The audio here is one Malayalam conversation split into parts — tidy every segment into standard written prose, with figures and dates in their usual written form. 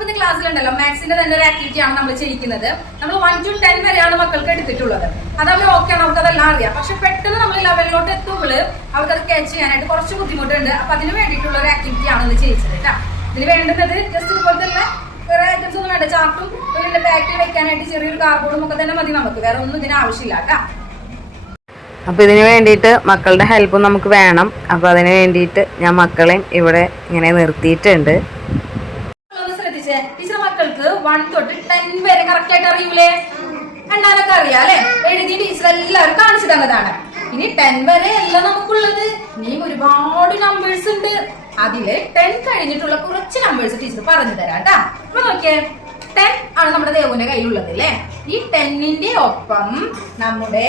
അപ്പൊ ഇന്ന് ക്ലാസ്സിലുണ്ടല്ലോ മാത്സിന്റെ തന്നെ ഒരു ആക്ടിവിറ്റി ആണ് നമ്മൾ ചെയ്യിക്കുന്നത്. നമ്മൾ 1 to 10 വരെയാണ് മക്കൾക്ക് എടുത്തിട്ടുള്ളത്. അത് അവർ ഓക്കെ ആണ്, അവർക്ക് അതെല്ലാം അറിയാം. പക്ഷെ പെട്ടെന്ന് നമ്മൾ 11 എത്തുമ്പോൾ അവർക്ക് അത് ക്യാച്ച് ചെയ്യാനായിട്ട് കുറച്ച് ബുദ്ധിമുട്ടുണ്ട്. അപ്പൊ അതിന് വേണ്ടിയിട്ടുള്ള ഒരു ആക്ടിവിറ്റി ആണ് ഇന്ന് ചെയ്യിച്ചത് കേട്ടോ. ഇതിന് വേണ്ടുന്നത് ജസ്റ്റ് ഇതുപോലത്തെ വേറെ ഐറ്റംസ് ഒന്നും വേണ്ട. ചാർട്ടും ഇതിന്റെ ബാക്കിൽ വെക്കാനായിട്ട് ചെറിയൊരു കാർഡ്ബോർഡും ഒക്കെ തന്നെ മതി നമുക്ക്. വേറെ ഒന്നും ഇതിന് ആവശ്യമില്ല കേട്ടോ. അപ്പൊ ഇതിന് വേണ്ടിയിട്ട് മക്കളുടെ ഹെൽപ്പും നമുക്ക് വേണം. അപ്പൊ അതിന് വേണ്ടിയിട്ട് ഞാൻ മക്കളെയും ഇവിടെ ഇങ്ങനെ നിർത്തിയിട്ടുണ്ട്. ശ്രദ്ധിച്ചേ, ടീച്ചർ മക്കൾക്ക് 1 തൊട്ട് 10 വരെ കറക്റ്റ് ആയിട്ട് അറിയൂലേ? എണ്ണാനൊക്കെ അറിയാം അല്ലെ? എഴുതി ടീച്ചർ എല്ലാവരും കാണിച്ചു തന്നതാണ്. ഇനി 10 വരെ അല്ല നമുക്കുള്ളത്. ഇനിയും ഒരുപാട് നമ്പേഴ്സ് ഉണ്ട്. അതില് 10 കഴിഞ്ഞിട്ടുള്ള കുറച്ച് നമ്പേഴ്സ് ടീച്ചർ പറഞ്ഞു തരാം കേട്ടാ. അപ്പൊ നോക്കിയേ, 10 ആണ് നമ്മുടെ ദേവുവിന്റെ കയ്യിലുള്ളത് അല്ലേ? ഈ 10ന്റെ ഒപ്പം നമ്മുടെ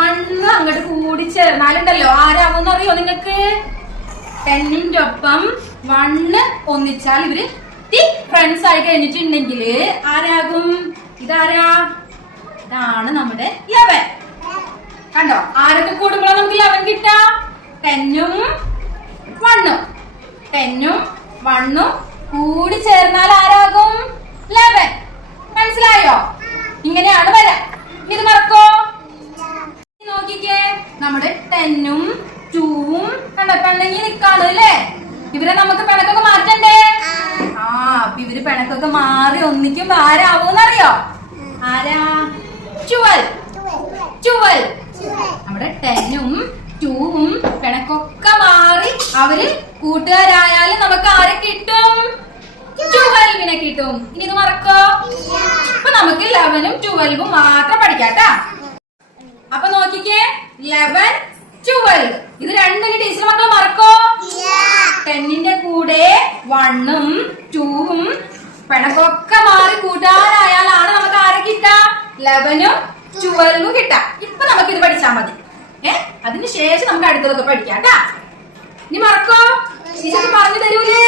1 അങ്ങോട്ട് കൂടി ചേർന്നാലുണ്ടല്ലോ ആരാകുമെന്ന് അറിയോ നിങ്ങൾക്ക്? 10ന്റെ ഒപ്പം 1 ഒന്നിച്ചാൽ ഇവര് ഫ്രണ്ട്സ് ആയി കഴിഞ്ഞിട്ടുണ്ടെങ്കിൽ ആരാകും? ഇതാരാ? ഇതാണ് നമ്മുടെ 11. കണ്ടോ? ആരൊക്കെ കൂടുമ്പോഴാണ് നമുക്ക് 11 കിട്ടാ? 10ഉം 1ഉം. 10ഉം 1ഉം കൂടി ചേർന്നാൽ ആരാകും? 11. മനസ്സിലായോ? ഇങ്ങനെയാണ് വരാം. ഇത് മറക്കോ? നോക്കിക്കേ, നമ്മുടെ 10ഉം 2ഉം പിണങ്ങി നിക്കാണ് അല്ലേ? ഇവരെ നമുക്ക് പിണക്കൊക്കെ മാറ്റണ്ടേ? അപ്പൊ ഇവര് പിണക്കൊക്കെ മാറി ഒന്നിക്കും ആരാവൂന്നറിയോ? ആരാ? 12. നമ്മുടെ 10ഉം 2ഉം പിണക്കൊക്കെ മാറി അവര് കൂട്ടുകാരായാലും നമുക്ക് ആരെ കിട്ടും? 12നെ കിട്ടും. ഇനി ഇത് മറക്കോ? അപ്പൊ നമുക്ക് 11ഉം 12ഉം മാത്രം പഠിക്കാട്ടാ. അപ്പൊ നോക്കിക്കേ, 11, 12 ഇത് രണ്ടിന് ടീച്ചർ മക്കൾ മറക്കോ? 10ന്റെ കൂടെ 1ഉം 2ഉം പിണക്കൊക്കെ മാറി കൂട്ടുകാരായാലാണ് നമുക്ക് ആരെ കിട്ടാ? 11ഉം 12ഉം കിട്ടാ. ഇപ്പൊ നമുക്ക് ഇത് പഠിച്ചാൽ മതി. അതിന് ശേഷം നമുക്ക് അടുത്തതൊക്കെ പഠിക്കാം കേട്ടാ. ഇനി മറക്കോ? ടീച്ചർ പറഞ്ഞു തരൂലേ?